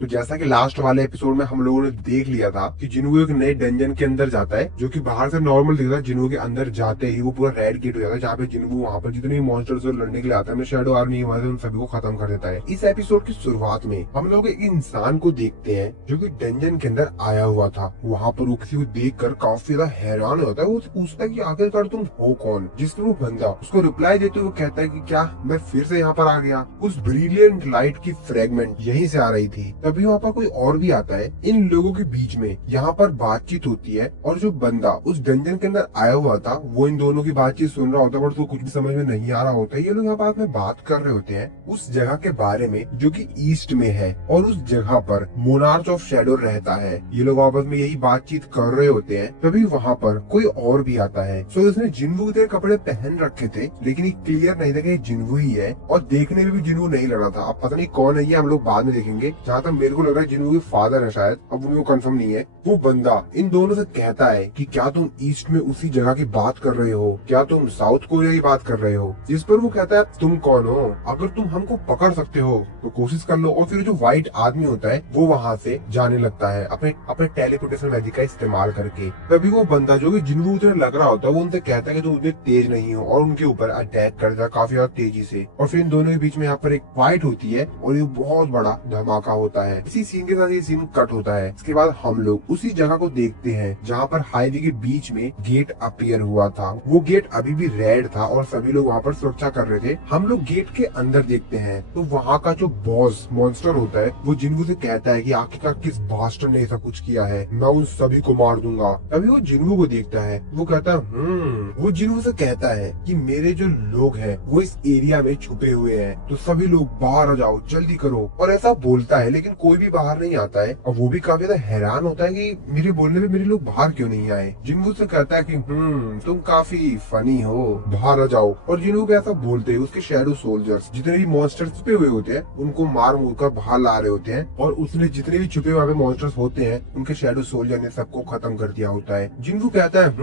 तो जैसा कि लास्ट वाले एपिसोड में हम लोगों ने देख लिया था कि जिन्हों एक नए डंजन के अंदर जाता है, जो कि बाहर से नॉर्मल दिखता है, जिन्हों के अंदर जाते ही वो पूरा रेड गेट हो जाता है, जहाँ पे जिन्हों वहाँ पर जितने भी मॉन्स्टर्स लड़ने के लिए आता है, शैडो आर्मी वहां से उन सभी को खत्म कर देता है। इस एपिसोड की शुरुआत में हम लोग एक इंसान को देखते हैं जो कि डंजन के अंदर आया हुआ था। वहाँ पर वो किसी को देख कर काफी ज्यादा हैरान होता है। वो पूछता है कि आखिरकार तुम हो कौन, जिसपे वो बंदा उसको रिप्लाई देते हुए कहता है कि क्या मैं फिर से यहाँ पर आ गया। उस ब्रिलियंट लाइट की फ्रेगमेंट यहीं से आ रही थी। तभी वहाँ पर कोई और भी आता है। इन लोगों के बीच में यहाँ पर बातचीत होती है और जो बंदा उस डंजन के अंदर आया हुआ था वो इन दोनों की बातचीत सुन रहा होता है, बट तो कुछ भी समझ में नहीं आ रहा होता है। ये लोग यहाँ पास में बात कर रहे होते हैं उस जगह के बारे में जो कि ईस्ट में है, और उस जगह पर मोनार्च ऑफ शैडो रहता है। ये लोग आपस में यही बातचीत कर रहे होते हैं। तभी वहाँ पर कोई और भी आता है। सो उसने जिन्वू के कपड़े पहन रखे थे, लेकिन ये क्लियर नहीं था कि जिन्वू ही है, और देखने में भी जिन्वू नहीं लग रहा था। अब पता नहीं कौन है ये, हम लोग बाद में देखेंगे। जहाँ तक मेरे को लग रहा है जिन्वू के फादर है शायद, अब वो कंफर्म नहीं है। वो बंदा इन दोनों से कहता है कि क्या तुम ईस्ट में उसी जगह की बात कर रहे हो, क्या तुम साउथ कोरिया की बात कर रहे हो। जिस पर वो कहता है तुम कौन हो, अगर तुम हमको पकड़ सकते हो तो कोशिश कर लो। और फिर जो व्हाइट आदमी होता है वो वहाँ से जाने लगता है अपने अपने टेलीपोर्टेशन मैजिक का इस्तेमाल करके। तभी वो बंदा जो कि जिन्वू उसे लग रहा होता है वो उनसे कहता है कि तुम उतने तेज नहीं हो, और उनके ऊपर अटैक करता है काफी ज्यादा तेजी से। और फिर इन दोनों के बीच में यहाँ पर एक फाइट होती है और ये बहुत बड़ा धमाका होता है। इसी सीन के साथ ये सीन कट होता है। इसके बाद हम लोग उसी जगह को देखते हैं जहाँ पर हाईवे के बीच में गेट अपीयर हुआ था। वो गेट अभी भी रेड था और सभी लोग वहाँ पर सुरक्षा कर रहे थे। हम लोग गेट के अंदर देखते हैं तो वहाँ का जो बॉस मॉन्स्टर होता है वो जिन्वू से कहता है कि आखिरकार किस बास्टर्ड ने ऐसा कुछ किया है, मैं उन सभी को मार दूंगा। तभी वो जिन्वू को देखता है, वो कहता है वो जिन्वू से कहता है कि मेरे जो लोग हैं वो इस एरिया में छुपे हुए हैं, तो सभी लोग बाहर आ जाओ, जल्दी करो। और ऐसा बोलता है लेकिन कोई भी बाहर नहीं आता है, और वो भी काफी ज्यादा हैरान होता है कि मेरे बोलने पे मेरे लोग बाहर क्यों नहीं आए। जिन्वू से कहता है कि तुम काफी फनी हो, बाहर आ जाओ। और जिन्वू भी ऐसा बोलते हैं उसके शैडो सोल्जर्स जितने भी मॉन्स्टर्स छुपे हुए होते हैं उनको मार मुर कर बाहर ला रहे होते हैं, और उसने जितने भी छुपे हुए मॉन्स्टर्स होते हैं उनके शैडो सोल्जर ने सबको खत्म कर दिया होता है। जिन्वू कहता है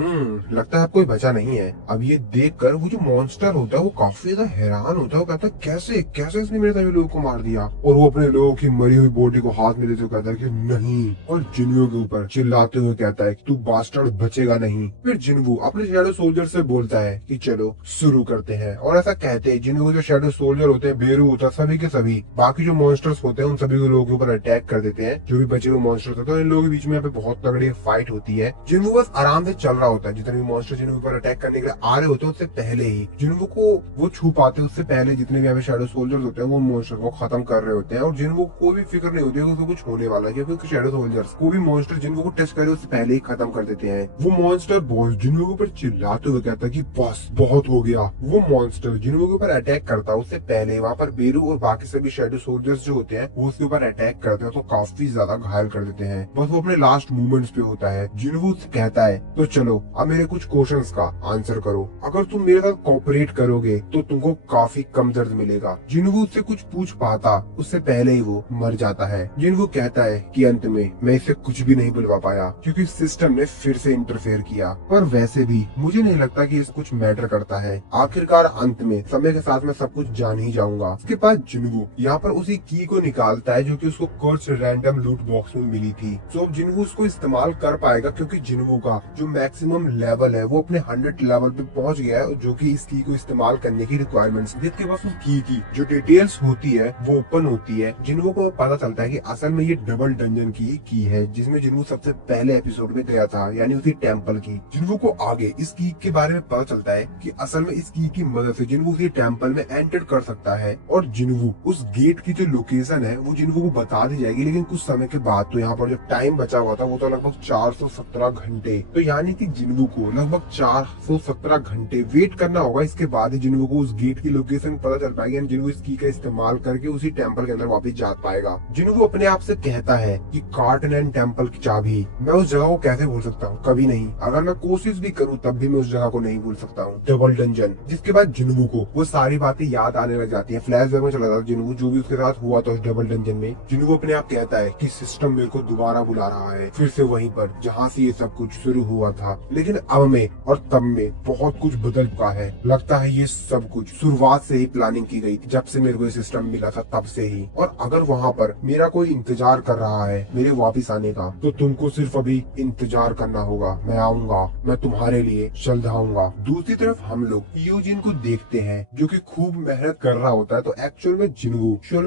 लगता है अब कोई बचा नहीं है। अब ये देख कर वो जो मॉन्स्टर होता है वो काफी ज्यादा हैरान होता है। वो कहता है कैसे कैसे इसने मेरे सभी लोगों को मार दिया। और वो अपने लोगों की मरी हुई बॉडी को हाथ में लेते हुए कहता है कि नहीं, और जिन्वू के ऊपर चिल्लाते हुए कहता है कि तू बास्टर्ड बचेगा नहीं। फिर जिन्वू अपने शैडो सोल्जर से बोलता है कि चलो शुरू करते हैं। और ऐसा कहते हैं जिन्वू के जो शैडो सोल्जर होते हैं, बेरू होता है, सभी के सभी बाकी जो मॉन्स्टर्स होते हैं उन सभी लोगों के ऊपर अटैक कर देते हैं, जो भी बचे हुए मॉन्स्टर्स होते हैं। इन लोगों के बीच में यहाँ पे बहुत तगड़ी फाइट होती है। जिन्वू बस आराम से चल रहा होता है, जितने भी मॉन्स्टर जिन्वू पर अटैक करने के लिए आ रहे होते हैं उससे पहले ही जिन्वू को वो छू पाते हैं। उससे पहले जितने भी यहाँ पे शैडो सोल्जर्स होते हैं वो मॉन्स्टर को खत्म कर रहे होते हैं, और जिन्वू को कोई भी फिक्र नहीं होती है कि उसको कुछ होने वाला है, क्योंकि शैडो सोल्जर्स कोई भी मॉन्स्टर जिन्वू को टच करे उससे पहले ही खत्म कर देते हैं। वो मॉन्स्टर बॉस जिन्वू के ऊपर चिल्लाते हुए कहता है कि बस बहुत हो गया। वो मॉन्स्टर जिन्वू के ऊपर अटैक करता है उससे पहले वहाँ पर बेरू और बाकी सभी शैडो सोल्जर्स जो होते हैं वो उसके ऊपर अटैक करते हैं, तो काफी ज्यादा घायल कर देते हैं। बस वो अपने लास्ट मूवमेंट्स पे होता है। जिन्वू से कहता है तो चलो अब मेरे कुछ क्वेश्चंस का आंसर करो, अगर तुम मेरे साथ कोऑपरेट करोगे तो तुमको काफी कम दर्द मिलेगा। जिन्वू उससे कुछ पूछ पाता उससे पहले ही वो मर जाता है। जिन्वू कहता है कि अंत में मैं इसे कुछ भी नहीं बुलवा पाया क्योंकि सिस्टम ने फिर से इंटरफेयर किया, पर वैसे भी मुझे नहीं लगता कि इस कुछ मैटर करता है। आखिरकार अंत में समय के साथ मैं सब कुछ जान ही जाऊंगा। इसके बाद जिन्वू यहाँ पर उसी की को निकालता है जो कि उसको कर्स रैंडम लूट बॉक्स में मिली थी। तो अब जिन्वू उसको इस्तेमाल कर पाएगा क्योंकि जिन्वू का जो मैक्सिमम लेवल है वो अपने 100 लेवल पे पहुंच गया है, जो कि इस की को इस्तेमाल करने की रिक्वायरमेंट्स। जिसके बाद उस की जो डिटेल्स होती है वो ओपन होती है। जिन्वू को पता चलता है कि असल में ये डबल डंजन की है जिसमें जिन्वू सबसे पहले एपिसोड में गया था, यानी उसी टेम्पल की। जिन्वू को आगे इस की के बारे में पता चलता है कि असल में इस की मदद से जिन्वू उसी टेम्पल में एंटर कर सकता है, और जिन्वू उस गेट की जो लोकेशन है वो जिन्वू को बता दी जाएगी, लेकिन कुछ समय के बाद। तो यहाँ पर जो टाइम बचा हुआ था वो तो लगभग 417 घंटे, तो यानी कि जिन्वू को लगभग 417 घंटे वेट करना होगा। इसके बाद ही जिन्वू को उस गेट की लोकेशन पता चल पाएगी, यानी जिन्वू इस की का इस्तेमाल करके उसी टेम्पल के अंदर वापस जा पाएगा। जिन्वू अपने आप से कहता है कि कार्टन एंड टेम्पल की चाबी, मैं उस जगह को कैसे भूल सकता हूँ, कभी नहीं। अगर मैं कोशिश भी करूँ तब भी मैं उस जगह को नहीं भूल सकता हूँ, डबल डंजन। जिसके बाद जिन्वू को वो सारी बातें याद आने लग जाती है। फ्लैशबैक में चला जाता है जिन्वू जो भी उसके साथ हुआ था उस डबल डंजन में। जिन्वू अपने आप कहता है कि सिस्टम मेरे को दोबारा बुला रहा है, फिर से वहीं पर जहाँ से ये सब कुछ शुरू हुआ था। लेकिन अब में और तब में बहुत कुछ बदल चुका है। लगता है ये सब कुछ शुरुआत से ही प्लानिंग की गई थी, जब से मेरे को ये सिस्टम मिला था तब से ही। और अगर वहाँ पर मेरा कोई इंतजार कर रहा है मेरे वापिस आने का, तो तुमको सिर्फ अभी इंतजार करना होगा, मैं आऊंगा, मैं तुम्हारे लिए जल्द आऊंगा। दूसरी तरफ हम लोग यूजिन को देखते हैं जो कि खूब मेहनत कर रहा होता है। तो एक्चुअल में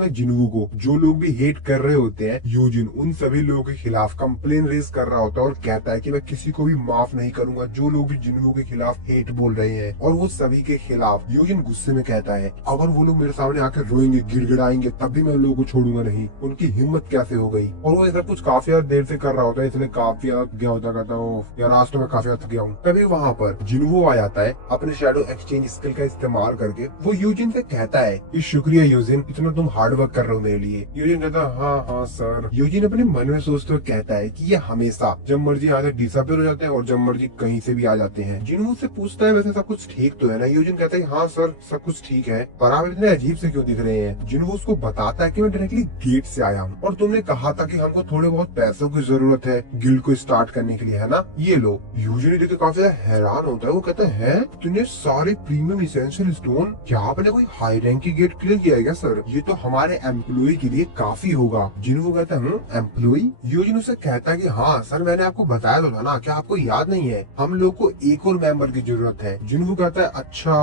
जिन्वू को जो लोग भी हेट कर रहे होते हैं, यूजिन उन सभी लोगों के खिलाफ कंप्लेन रेज कर रहा होता है और कहता है कि मैं किसी को भी माफ नहीं करूंगा जो लोग भी जिन्वू के खिलाफ हेट बोल रहे हैं। और वो सभी के खिलाफ यूजिन गुस्से में कहता है अगर वो लोग मेरे सामने आकर रोएंगे, गिड़गिड़ाएंगे, तब भी मैं उन लोगों को छोड़ूंगा नहीं। उनकी हिम्मत कैसे हो गई। और वो ऐसा कुछ काफी देर से कर रहा होता है, इसलिए काफी गया होता, कहता हूँ यार आज तो मैं काफी थक गया हूँ। तभी वहाँ पर जिन्वू आ जाता है अपने शैडो एक्सचेंज स्किल का इस्तेमाल करके। वो यूजिन से कहता है कि शुक्रिया यूजिन, इतना तुम हार्ड वर्क कर रहे हो मेरे लिए। यूजिन कहता है हाँ सर। यूजिन अपने मन में सोचते हुए कहता है कि ये हमेशा जब मर्जी यहाँ से डिसअपीयर हो जाते हैं और जब मर्जी कहीं से भी आ जाते हैं। जिन्वू से पूछता है वैसे सब कुछ ठीक तो है ना। यूजिन कहता है हाँ सर सब कुछ ठीक है, पर आप इतने अजीब से क्यों दिख रहे हैं। जिन्वू उसको बताता है कि मैं डायरेक्टली गेट से आया हूँ और तुमने कहा था कि हमको थोड़े बहुत पैसों की जरूरत है गिल्ड को स्टार्ट करने के लिए, है ना, ये लो। यूजुअली देख के काफी हैरान होता है। वो कहता है तूने सारे प्रीमियम इसेंशियल स्टोन, क्या आपने कोई हाई रैंक की गेट क्लियर किया है क्या सर? ये तो हमारे एम्प्लॉय के लिए काफी होगा। जिन्वू कहता है एम्प्लॉय? यूजिन उसे कहता है कि हाँ सर मैंने आपको बताया तो था ना, क्या आपको याद नहीं है, हम लोग को एक और मेंबर की जरूरत है। जिन्वू कहता है अच्छा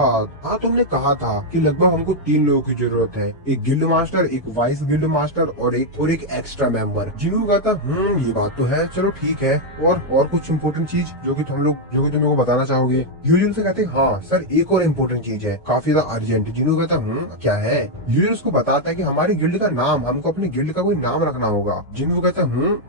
हाँ तुमने कहा था कि लगभग हमको 3 लोगों की जरूरत है, एक गिल्ड मास्टर, एक वाइस गिल्ड मास्टर और एक एक्स्ट्रा मेंबर। जिन्वू कहता ये बात तो है, चलो ठीक है, और कुछ इम्पोर्टेंट चीज जो कि तुम लोग बताना चाहोगे? यूजिन से कहते हैं हाँ सर एक और इम्पोर्टेंट चीज है, काफी ज्यादा अर्जेंट। जिन्वू कहता क्या है? यूजिन उसको बताता है कि हमारी गिल्ड का नाम, हमको अपनी गिल्ड का कोई नाम रखना होगा। जिन्वू कहता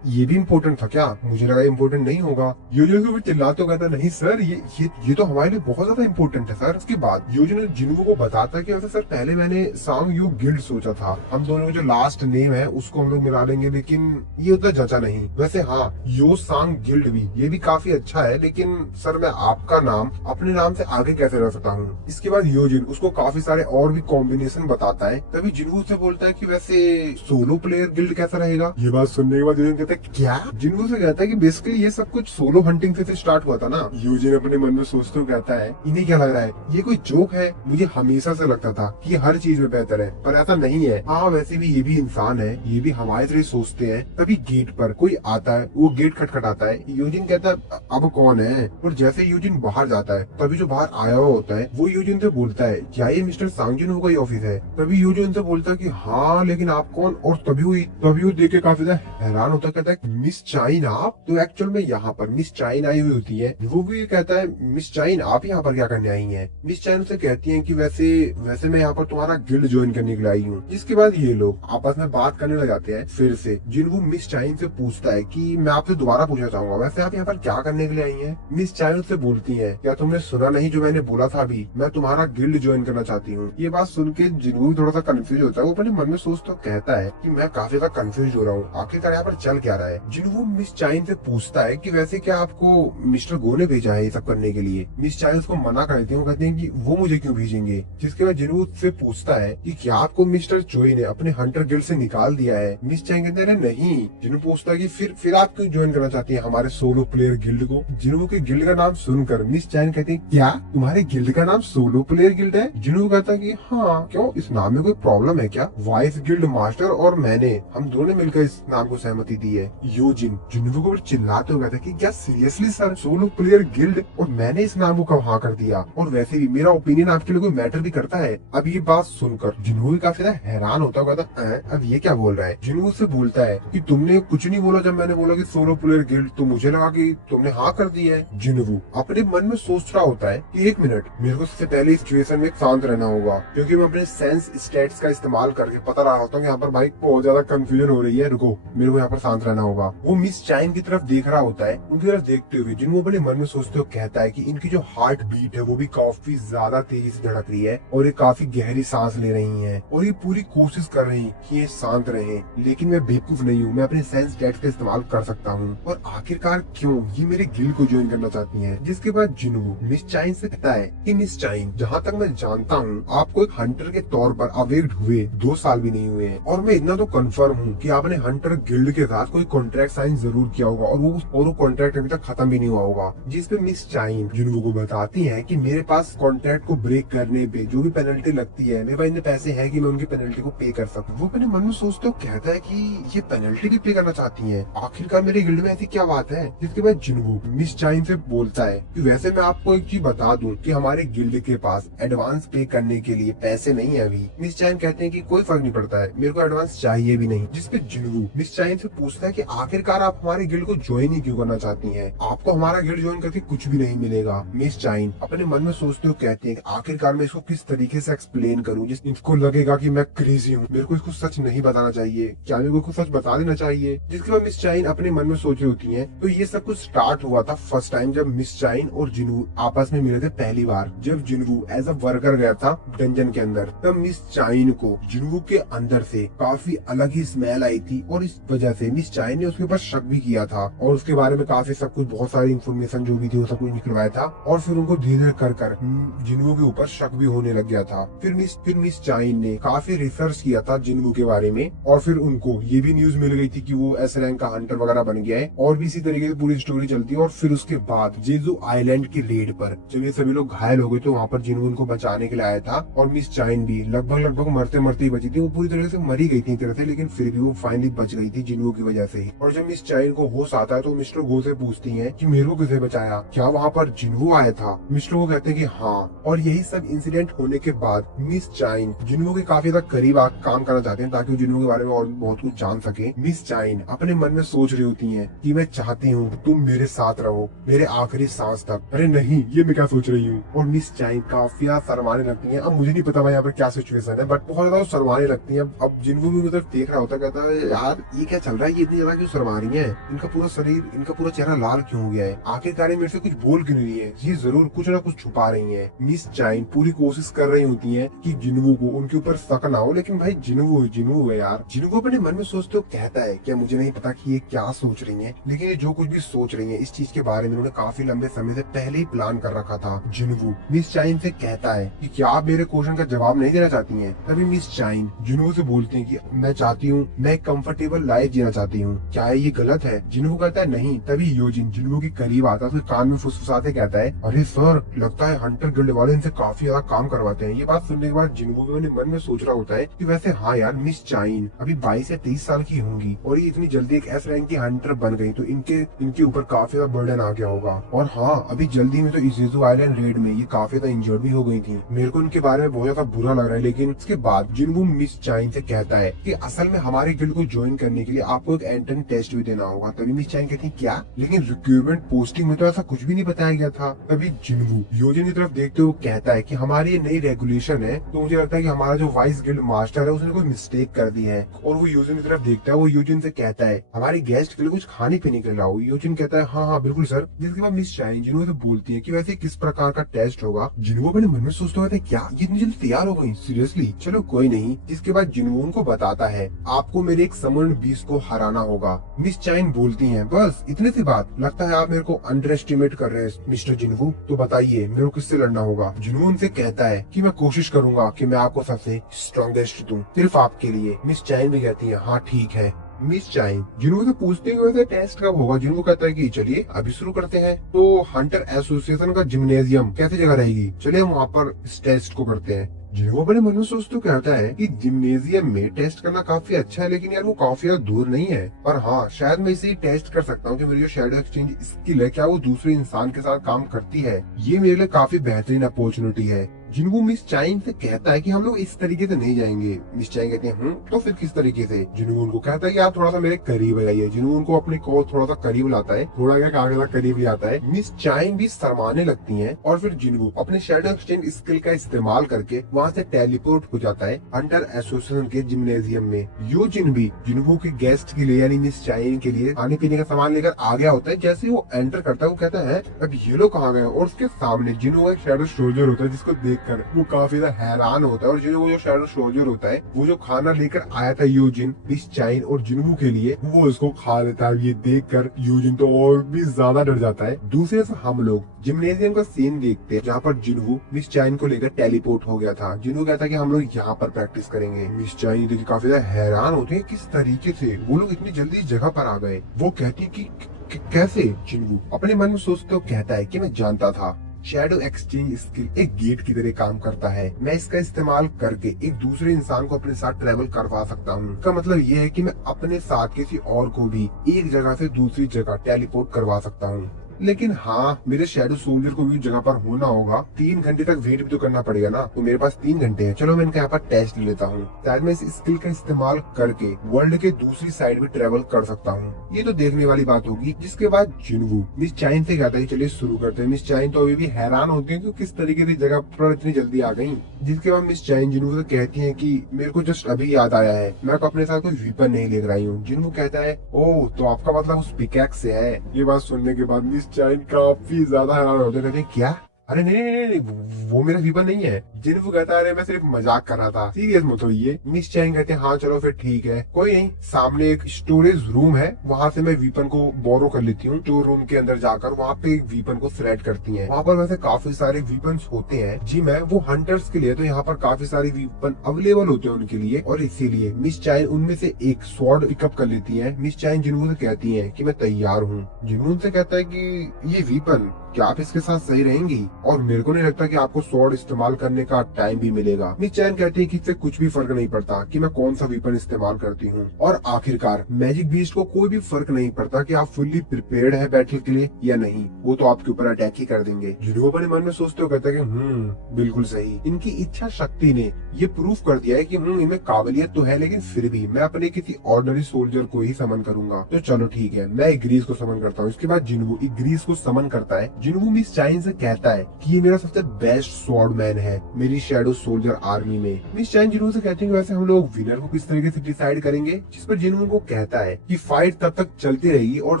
ये भी इम्पोर्टेंट था क्या? मुझे लगा इम्पोर्टेंट नहीं होगा। यूजिन उसको चिल्लाते कहता नहीं सर ये तो हमारे लिए बहुत ज्यादा इम्पोर्टेंट है सर। उसके बाद यूजिन जिन्वू को बताता है कि वैसे सर पहले मैंने सांग यू गिल्ड सोचा था, हम दोनों का जो लास्ट नेम है उसको हम लोग मिला लेंगे, लेकिन ये उतना जचा नहीं। वैसे हाँ यो सांग गिल्ड भी, ये भी काफी अच्छा है, लेकिन सर मैं आपका नाम अपने नाम से आगे कैसे रख सकता हूँ? इसके बाद यूजिन उसको काफी सारे और भी कॉम्बिनेशन बताता है। तभी जिन्वू से बोलता है कि वैसे सोलो प्लेयर गिल्ड कैसा रहेगा? ये बात सुनने के बाद यूजिन कहता है क्या? जिन्वू से कहता है कि बेसिकली ये सब कुछ सोलो हंटिंग से स्टार्ट हुआ था ना। यूजिन अपने मन में सोचते हुए कहता है इन्हें क्या लग रहा है, ये कोई जोक है? मुझे हमेशा से लगता था कि हर चीज में बेहतर है, पर ऐसा नहीं है। हाँ वैसे भी ये भी इंसान है, ये भी हमारे तरह सोचते हैं। तभी गेट पर कोई आता है, वो गेट खटखटाता है। यूजिन कहता है अब कौन है? और जैसे यूजिन बाहर जाता है तभी जो बाहर आया हुआ होता है वो यूजिन से बोलता है क्या ये मिस्टर सांग जिन्वू का ही ऑफिस है? तभी यूजिन से बोलता है कि हाँ लेकिन आप कौन? और तभी वो देख के काफी ज्यादा हैरान होता है, कहता है मिस चाइन आप? तो एक्चुअल में यहाँ पर मिस चाइन आई हुई होती है। वो भी कहता है मिस चाइन आप यहाँ पर क्या करने आई हैं? मिस चाइन उसे कहती है कि वैसे मैं यहाँ पर तुम्हारा गिल्ड ज्वाइन करने के लिए आई हूँ। इसके बाद ये लोग आपस में बात करने लग जाते हैं। फिर से जिन्वू मिस चाइन से पूछता है कि मैं आपसे दोबारा पूछना चाहूंगा, वैसे आप यहाँ पर क्या करने के लिए आई हैं? मिस चाइन उससे बोलती है क्या तुमने सुना नहीं जो मैंने बोला था अभी, मैं तुम्हारा गिल्ड ज्वाइन करना चाहती हूँ। ये बात सुन के जिन्वू थोड़ा सा कंफ्यूज होता है। वो अपने मन में सोचता कहता है कि मैं काफी ज्यादा कंफ्यूज हो रहा हूँ, आखिरकार यहाँ पर चल क्या रहा है? जिन्वू मिस चाइन से पूछता है कि वैसे क्या आपको मिस्टर गो ने भेजा है ये सब करने के लिए? मिस चाइन उसको मना कर देती है, वो कहते हैं कि वो मुझे क्यों भेजेंगे? जिसके बाद जिन्वू से पूछता है कि क्या आपको मिस्टर चोई ने अपने हंटर गिल्ड से निकाल दिया है? मिस चाइन कहते हैं नहीं। जिन्वू पूछता है कि फिर आप क्यों ज्वाइन करना चाहती है हमारे सोलो प्लेयर गिल्ड को? जिन्वू के गिल्ड का नाम सुनकर मिस चाइन कहती है क्या तुम्हारे गिल्ड का नाम सोलो प्लेयर गिल्ड है? जिन्वू कहता है कि हाँ क्यों, इस नाम में कोई प्रॉब्लम है क्या? वाइस गिल्ड मास्टर और मैंने, हम दोनों ने मिलकर इस नाम को सहमति दी है। यूजिन जिन्वू को चिल्लाते हुए कहता है कि क्या seriously sir, solo player guild और मैंने इस नाम को कहाँ कर दिया? और वैसे भी मेरा ओपिनियन आपके लिए कोई मैटर भी करता है? अब ये बात सुनकर जिन्वू भी काफी हैरान होता है, कहता अब ये क्या बोल रहा है? जिन्वू से बोलता है कि तुमने कुछ नहीं बोला जब मैंने बोला कि सोलो प्लेयर गिल्ड, तो मुझे लगा कि तुमने हाँ कर दी है। जिन्वू अपने मन में सोच रहा होता है कि एक मिनट, मेरे को सबसे पहले इस सिचुएशन में शांत रहना होगा, क्योंकि मैं अपने सेंस स्टेट्स का इस्तेमाल करके पता रहा होता हूँ यहाँ पर भाई बहुत ज्यादा कंफ्यूजन हो रही है, रुको मेरे को यहाँ पर शांत रहना होगा। वो मिस चाइन की तरफ देख रहा होता है। उनकी तरफ देखते हुए जिन्वू अपने मन में सोचते हुए कहता है कि इनकी जो हार्ट बीट है वो भी काफी ज्यादा तेजी से धड़क रही है और ये काफी गहरी सांस ले रही है और ये पूरी कोशिश कर रही है कि ये शांत रहे, लेकिन मैं बेवकूफ नहीं हूँ, मैं अपने सेंस स्टेट्स का इस्तेमाल कर सकता हूँ। और आखिरकार क्यों ये मेरे गिल्ड को ज्वाइन करना चाहती है? जिसके बाद जिन्वू मिस चाइन से कहता है कि मिस चाइन, जहाँ तक मैं जानता हूँ आपको एक हंटर के तौर पर अवेक्ड हुए 2 साल भी नहीं हुए हैं, और मैं इतना तो कंफर्म हूँ कि आपने हंटर गिल्ड के साथ कोई कॉन्ट्रैक्ट साइन जरूर किया होगा और वो कॉन्ट्रैक्ट अभी तक खत्म भी नहीं हुआ होगा। जिसपे मिस चाइन जिन्वू को बताती है कि मेरे पास कॉन्ट्रैक्ट को ब्रेक करने पे जो भी पेनल्टी लगती है, मेरे पास इतने पैसे है कि मैं उनकी पेनल्टी को पे कर सकूं। वो अपने मन में सोचते सोचते हो कहता है कि ये पेनल्टी भी पे करना चाहती हैं। आखिरकार मेरे गिल्ड में ऐसी क्या बात है। जिसके बाद जिनवू मिस चाइन से बोलता है कि वैसे मैं आपको एक चीज बता दूं कि हमारे गिल्ड के पास एडवांस पे करने के लिए पैसे नहीं है अभी। मिस चाइन कहते हैं कि कोई फर्क नहीं पड़ता है, मेरे को एडवांस चाहिए भी नहीं। जिसपे जिनवू मिस चाइन से पूछता है कि आखिरकार आप हमारे गिल्ड को ज्वाइन ही क्यों करना चाहती हैं? आपको हमारा गिल्ड ज्वाइन करके कुछ भी नहीं मिलेगा। मिस चाइन अपने मन में सोचते हुए कहते हैं आखिरकार मैं इसको किस तरीके से एक्सप्लेन करूं जिसको लगेगा कि मैं क्रेजी हूँ, मेरे को इसको सच नहीं बताना चाहिए, क्या मेरे को सच बता देना चाहिए। जिसके बाद मिस चाइन अपने मन में सोच रही होती है। तो ये सब कुछ स्टार्ट हुआ था फर्स्ट टाइम जब मिस चाइन और जिनवू आपस में मिले थे पहली बार। जब जिनवू एज अ वर्कर गया था डंजन के अंदर, तब मिस चाइन को जिनवू के अंदर से काफी अलग ही स्मेल आई थी और इस वजह से मिस चाइन ने उसके ऊपर शक भी किया था और उसके बारे में काफी सब कुछ बहुत सारी इन्फॉर्मेशन जो भी थी वो सब कुछ निकलवाया था और फिर उनको धीरे धीरे कर जिनवू के ऊपर शक भी होने लग गया था। फिर मिस चाइन ने काफी रिसर्च किया था जिनवू के बारे में और फिर उनको ये भी न्यूज मिल गई थी कि वो एस रैंक का हंटर वगैरह बन गया है और भी इसी तरीके से पूरी स्टोरी चलती है। और फिर उसके बाद जेजू आइलैंड की रेड पर जब ये सभी लोग घायल हो गए तो वहाँ पर जिनवू उनको बचाने के लिए आया था और मिस चाइन भी लगभग मरते मरते ही बची थी। वो पूरी तरह से मरी गई थी एक तरह से, लेकिन फिर भी वो फाइनली बच गई थी जिनवू की वजह से ही। और जब मिस चाइन को होश आता है तो मिस्टर गो से पूछती है कि मेरे को किसे बचाया, क्या वहाँ पर जिनवू आया था? मिस्टर गो कहते हैं कि हाँ। और यही सब इंसिडेंट होने के बाद मिस चाइन जिनवू के काफी ज्यादा करीब काम करना चाहते हैं ताकि वो जिनवू के बारे में और बहुत कुछ जान सके। मिस चाइन अपने मन में सोच रही होती है कि मैं चाहती हूँ तुम मेरे साथ रहो मेरे आखिरी सांस तक। अरे नहीं, ये मैं क्या सोच रही हूँ। और मिस चाइन काफी शर्माने लगती है। अब मुझे नहीं पता भाई यहाँ पर क्या सिचुएशन है, बट बहुत ज्यादा शर्माने लगती है। अब जिनवू भी उधर देख रहा होता, कहता है यार ये क्या चल रहा है, ये इतनी ज्यादा क्यों शर्मा रही है, इनका पूरा शरीर इनका पूरा चेहरा लाल क्यों हो गया है, आखिरकार मेरे से कुछ बोल क्यों नहीं रही है, ये जरूर कुछ ना कुछ छुपा रही है। मिस चाइन पूरी कोशिश कर रही होती है कि जिनवू को उनके ऊपर शक ना हो, लेकिन भाई जिनवू है यार। जिनवू अपने मन में सोचते हुए कहता है क्या मुझे नहीं पता कि ये क्या सोच रही है, लेकिन ये जो कुछ भी सोच रही है इस चीज के बारे में उन्होंने काफी लंबे समय से पहले ही प्लान कर रखा था। जिनवू मिस चाइन से कहता है कि क्या आप मेरे क्वेश्चन का जवाब नहीं देना चाहती हैं? तभी मिस चाइन जिनवू से बोलती है कि मैं चाहती हूँ, मैं एक कंफर्टेबल लाइफ जीना चाहती हूँ, क्या ये गलत है? जिनवू कहता है नहीं। तभी योजिन जिनवू के करीब आता है, उसके कान में फुसफुसाते कहता है अरे सर, लगता है हंटर गिल्ड वाले इनसे काफी ज्यादा काम करवाते हैं। ये बात सुनने के बाद जिनवू भी अपने मन में सोच रहा होता है कि वैसे हाँ यार, मिस चाइन अभी 22 या 23 साल की होंगी और ये इतनी जल्दी एक एस रैंक की हंटर बन गई, तो इनके ऊपर काफी ज्यादा बर्डन आ गया होगा। और हाँ, अभी जल्दी में तो जेजू आइलैंड रेड में ये काफी ज्यादा इंजर्ड भी हो गई थी। मेरे को इनके बारे में बहुत ज्यादा बुरा लग रहा है। लेकिन इसके बाद जिनवू मिस चाइन से कहता है कि असल में हमारे गिल्ड को ज्वाइन करने के लिए आपको एक एंट्रेंस टेस्ट भी देना होगा। तभी मिस चाइन कहती है क्या, लेकिन रिक्रूटमेंट पोस्टिंग में तो ऐसा कुछ भी नहीं बताया गया था। तभी जिनवू योजिन की तरफ देखते हुए कहता है कि हमारी ये नई रेगुलेशन है, तो मुझे लगता है कि हमारा जो वाइस गिल्ड मास्टर है उसने कोई मिस्टेक कर दी है। और वो योजिन की तरफ देखता है, वो योजिन से कहता है हमारी गेस्ट के लिए कुछ खाने पीने के लिए लाओ। योजिन कहता है हाँ हाँ बिल्कुल सर। जिसके बाद मिस चाइन जिनवू से बोलती है कि वैसे किस प्रकार का टेस्ट होगा। जिनवू अपने मन में सोचते हुए क्या ये इतनी जल्दी तैयार हो गई, सीरियसली, चलो कोई नहीं। जिसके बाद जिनवू उनको बताता है आपको मेरे एक समन बीस्ट को हराना होगा। मिस चाइन बोलती है बस इतने सी बात, लगता है आप मेरे को अंडर एस्टिमेट कर रहे हैं मिस्टर जिनवू, तो बताइए मेरे को किससे लड़ना होगा। जिनवू उनसे कहता है कि मैं कोशिश करूंगा कि मैं आपको सबसे स्ट्रॉन्गेस्ट दूं, सिर्फ आपके लिए। मिस चाइन भी कहती है हाँ ठीक है। मिस चाइन जिनवू से पूछते हैं वैसे टेस्ट कब होगा। जिनवू कहता है कि चलिए अभी शुरू करते हैं। तो हंटर एसोसिएशन का जिम्नेजियम कैसी जगह रहेगी, चलिए हम वहाँ पर इस टेस्ट को करते हैं। जिनवू अपने मन में सोचते कहता है कि जिम्नेजियम में टेस्ट करना काफी अच्छा है, लेकिन यार वो काफी ज्यादा दूर नहीं है। पर हाँ, शायद मैं इसे टेस्ट कर सकता हूँ कि मेरी जो शैडो एक्सचेंज स्किल है क्या वो दूसरे इंसान के साथ काम करती है। ये मेरे लिए काफी बेहतरीन अपॉर्चुनिटी है। जिनवू मिस चाइन से कहता है कि हम लोग इस तरीके से नहीं जाएंगे। मिस चाइन कहते हैं तो फिर किस तरीके से? जिनवू उनको कहता है कि आप थोड़ा सा मेरे करीब आइए। जिनवू उनको अपने को थोड़ा सा करीब लाता है, थोड़ा क्या आगे तक करीब ले आता है। मिस चाइन भी शर्माने लगती हैं और फिर जिनवू अपने शैडो एक्सचेंज स्किल का इस्तेमाल करके वहाँ से टेलीपोर्ट हो जाता है हंटर एसोसिएशन के जिम्नेजियम में। योजिन भी जिनवू के गेस्ट के लिए यानी मिस चाइन के लिए खाने पीने का सामान लेकर आ गया होता है। जैसे वो एंटर करता है वो कहता है अब ये लोग कहाँ गए, और उसके सामने जिनवू एक शैडो सोल्जर होता है जिसको देखकर वो काफी ज्यादा हैरान होता है। और जिनवू जो शैडो सोल्जर होता है वो जो खाना लेकर आया था योजिन, मिस चाइन और जिनवू के लिए, वो इसको खा लेता है। ये देखकर योजिन तो और भी ज्यादा डर जाता है। दूसरे से हम लोग जिम्नेजियम का सीन देखते हैं जहाँ पर जिनवू मिस चाइन को लेकर टेलीपोर्ट हो गया था। जिनवू कहता है कि हम लोग यहाँ पर प्रैक्टिस करेंगे। मिस चाइन देखिए काफी ज्यादा हैरान होते हैं किस तरीके से वो लोग इतनी जल्दी इस जगह पर आ गए। वो कहती है कि कैसे? जिनवू अपने मन में सोचते कहता है कि मैं जानता था शैडो एक्सचेंज स्किल एक गेट की तरह काम करता है। मैं इसका इस्तेमाल करके एक दूसरे इंसान को अपने साथ ट्रेवल करवा सकता हूँ। इसका मतलब ये है कि मैं अपने साथ किसी और को भी एक जगह से दूसरी जगह टेलीपोर्ट करवा सकता हूँ। लेकिन हाँ, मेरे शैडो सोल्जर को भी जगह पर होना होगा, 3 घंटे तक वेट भी तो करना पड़ेगा ना। तो मेरे पास 3 घंटे हैं। चलो मैं इनका यहाँ पर टेस्ट ले लेता हूँ। शायद मैं इस स्किल का इस्तेमाल करके वर्ल्ड के दूसरी साइड भी ट्रेवल कर सकता हूँ। ये तो देखने वाली बात होगी। जिसके बाद जिनवू मिस चाइन से कहता है चलिए शुरू करते हैं। मिस चाइन तो अभी भी हैरान होती है कि किस तरीके से जगह पर इतनी जल्दी आ गई। जिसके बाद मिस चाइन जिनवू से कहती है कि मेरे को जस्ट अभी याद आया है, मैं अपने साथ कोई वीपन नहीं लेकर आई हूँ। जिनवू कहता है ओह, तो आपका मतलब उस पिकैक्स से है। ये बात सुनने के बाद मिस चाइन काफी ज्यादा हैरान होते, कहते क्या? अरे नहीं नहीं नहीं, वो मेरा वीपन नहीं है। जिनवू कहता है अरे मैं सिर्फ मजाक कर रहा था, सीरियस मत होइए। मिस चाइन कहते हैं हाँ चलो फिर ठीक है, कोई नहीं। सामने एक स्टोरेज रूम है, वहाँ से मैं वीपन को बोरो कर लेती हूँ। स्टोर रूम के अंदर जाकर वहाँ पे एक वीपन को थ्रेड करती है। वहाँ पर वैसे काफी सारे वीपन होते हैं जी, मैं वो हंटर्स के लिए, तो यहाँ पर काफी सारे वीपन अवेलेबल होते हैं उनके लिए, और इसीलिए मिस चाइन उनमें से एक स्वॉर्ड पिकअप कर लेती है। मिस चाइन जिनवू से कहती है कि मैं तैयार हूँ। जिनवू उनसे कहता है कि ये वीपन क्या आप इसके साथ सही रहेंगी, और मेरे को नहीं लगता कि आपको स्वॉर्ड इस्तेमाल करने का टाइम भी मिलेगा। मिस चैन कहती है कि इससे कुछ भी फर्क नहीं पड़ता कि मैं कौन सा वीपन इस्तेमाल करती हूँ, और आखिरकार मैजिक बीस्ट को कोई भी फर्क नहीं पड़ता कि आप फुल्ली प्रिपेयर्ड है बैटल के लिए या नहीं, वो तो आपके ऊपर अटैक ही कर देंगे। जिन्हों अपने मन में सोचते हो कहता है कि बिल्कुल सही। इनकी इच्छा शक्ति ने ये प्रूफ कर दिया है कि इनमें काबिलियत तो है, लेकिन फिर भी मैं अपने किसी ऑर्डिनरी सोल्जर को ही समन करूंगा। तो चलो ठीक है, मैं इग्रीस को समन करता हूँ। इसके बाद जिनवू इग्रीस को समन करता है। जिनवू मिस चाइन से कहता है कि ये मेरा सबसे बेस्ट स्वॉर्डमैन है मेरी शैडो सोल्जर आर्मी में। मिस चाइन जिनवू से कहते हैं कि वैसे हम लोग विनर को किस तरीके से डिसाइड करेंगे, जिस पर जिनवू को कहता है कि फाइट तब तक चलती रहेगी और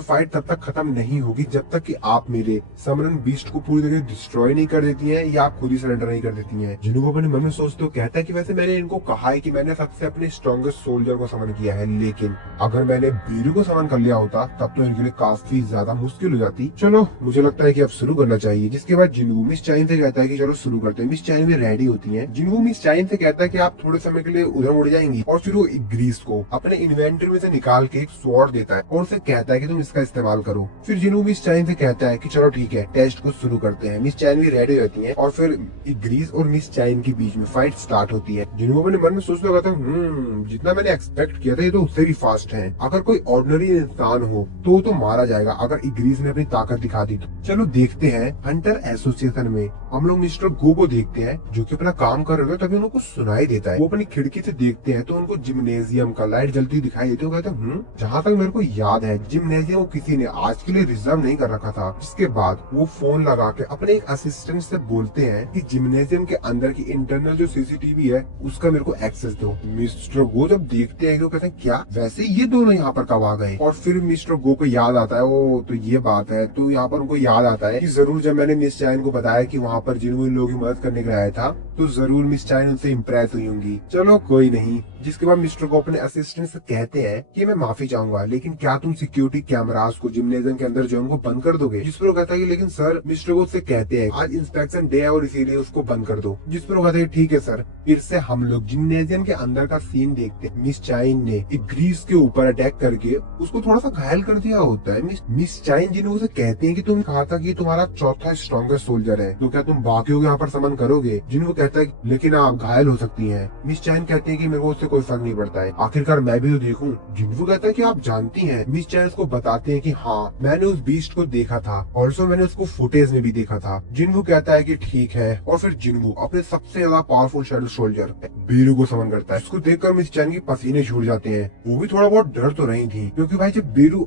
फाइट तब तक खत्म नहीं होगी जब तक कि आप मेरे समरन बीस्ट को पूरी तरह डिस्ट्रॉय नहीं कर देती हैं या आप खुद ही सरेंडर नहीं कर देती हैं। जिनवू अपने मन में सोचते हो कहता है कि वैसे मैंने इनको कहा है कि मैंने सबसे अपने स्ट्रॉन्गेस्ट सोल्जर को समन किया है, लेकिन अगर मैंने बीरू को समन कर लिया होता तब तो इनके लिए काफी ज्यादा मुश्किल हो जाती। चलो मुझे लगता है कि अब शुरू करना चाहिए। जिसके बाद जिनवू मिस चाइन से कहता है कि चलो शुरू करते हैं। मिस चाइन भी रेडी होती है। जिनवू मिस चाइन से कहता है कि आप थोड़े समय के लिए उधर उड़ जाएंगी, और फिर वो इग्रीस को अपने इन्वेंटरी में से निकाल के एक स्वॉर्ड देता है और उसे कहता है कि तुम इसका इस्तेमाल करो। फिर जिनवू मिस चाइन से कहता है कि चलो ठीक है, टेस्ट को शुरू करते हैं। मिस चाइन भी रेडी होती है और फिर इग्रीस और मिस चाइन के बीच में फाइट स्टार्ट होती है। जिनवू अपने मन में सोचने लगा था जितना मैंने एक्सपेक्ट किया था ये तो उससे भी फास्ट है। अगर कोई ऑर्डिनरी इंसान हो तो वो तो मारा जाएगा अगर इग्रीस ने अपनी ताकत दिखा दी तो। चलो देखते हैं हंटर एसोसिएशन में हम लोग मिस्टर गो को देखते हैं जो कि अपना काम कर रहे थे, तभी उनको सुनाई देता है। वो अपनी खिड़की से देखते हैं तो उनको जिम्नेजियम का लाइट जलती दिखाई देती है। कहते हैं जहाँ तक मेरे को याद है जिम्नेजियम को किसी ने आज के लिए रिजर्व नहीं कर रखा था। इसके बाद वो फोन लगा के अपने एक असिस्टेंट से बोलते हैं कि जिम्नेजियम के अंदर की इंटरनल जो सीसीटीवी है उसका मेरे को एक्सेस दो। मिस्टर गो जब देखते हैं तो कहते हैं क्या वैसे ये दोनों यहाँ पर कब आ गए, और फिर मिस्टर गो को याद आता है वो तो ये बात है। तो यहाँ पर उनको याद आता है कि जरूर जब मैंने मिस चाइन को बताया कि वहाँ पर जिनवू इन लोगों की मदद करने के लिए आया था तो जरूर मिस चाइन उनसे इम्प्रेस हुई होंगी। चलो कोई नहीं। जिसके बाद मिस्टर को अपने असिस्टेंट से कहते हैं कि मैं माफी चाहूंगा, लेकिन क्या तुम सिक्योरिटी कैमरास को जिम्नेजियम के अंदर जो उनको बंद कर दोगे? जिस पर वो कहता है कि लेकिन सर, मिस्टर को उससे कहते हैं आज इंस्पेक्शन डे है और इसीलिए उसको बंद कर दो। जिस पर वो कहते हैं ठीक है सर। फिर से हम लोग जिम्नेजियम के अंदर का सीन देखते हैं। मिस चाइन ने एक ग्रीस के ऊपर अटैक करके उसको थोड़ा सा घायल कर दिया होता है। मिस चाइन जिन्हें उसे कहते हैं कि तुम कहा था कि तुम्हारा चौथा स्ट्रॉन्गेस्ट सोल्जर है, तो क्या तुम बाकियों को यहाँ पर समन करोगे? जिन्हें वो कहता है लेकिन आप घायल हो सकती हैं। मिस चाइन कहते हैं कि मेरे को उससे कोई फर्क नहीं पड़ता है, आखिरकार मैं भी तो देखूं। जिन्हें कहता है कि आप जानती हैं। मिस चाइन उसको बताते हैं कि हाँ मैंने उस बीस्ट को देखा था, ऑल्सो मैंने उसको फुटेज में भी देखा था। जिन्हू कहता है कि ठीक है, और फिर जिन्हू अपने सबसे ज्यादा पावरफुल शैडो सोल्जर बीरू को समन करता है। उसको देखकर मिस चाइन की पसीने छूट जाते हैं। वो भी थोड़ा बहुत डर तो रही थी क्योंकि भाई जब बीरू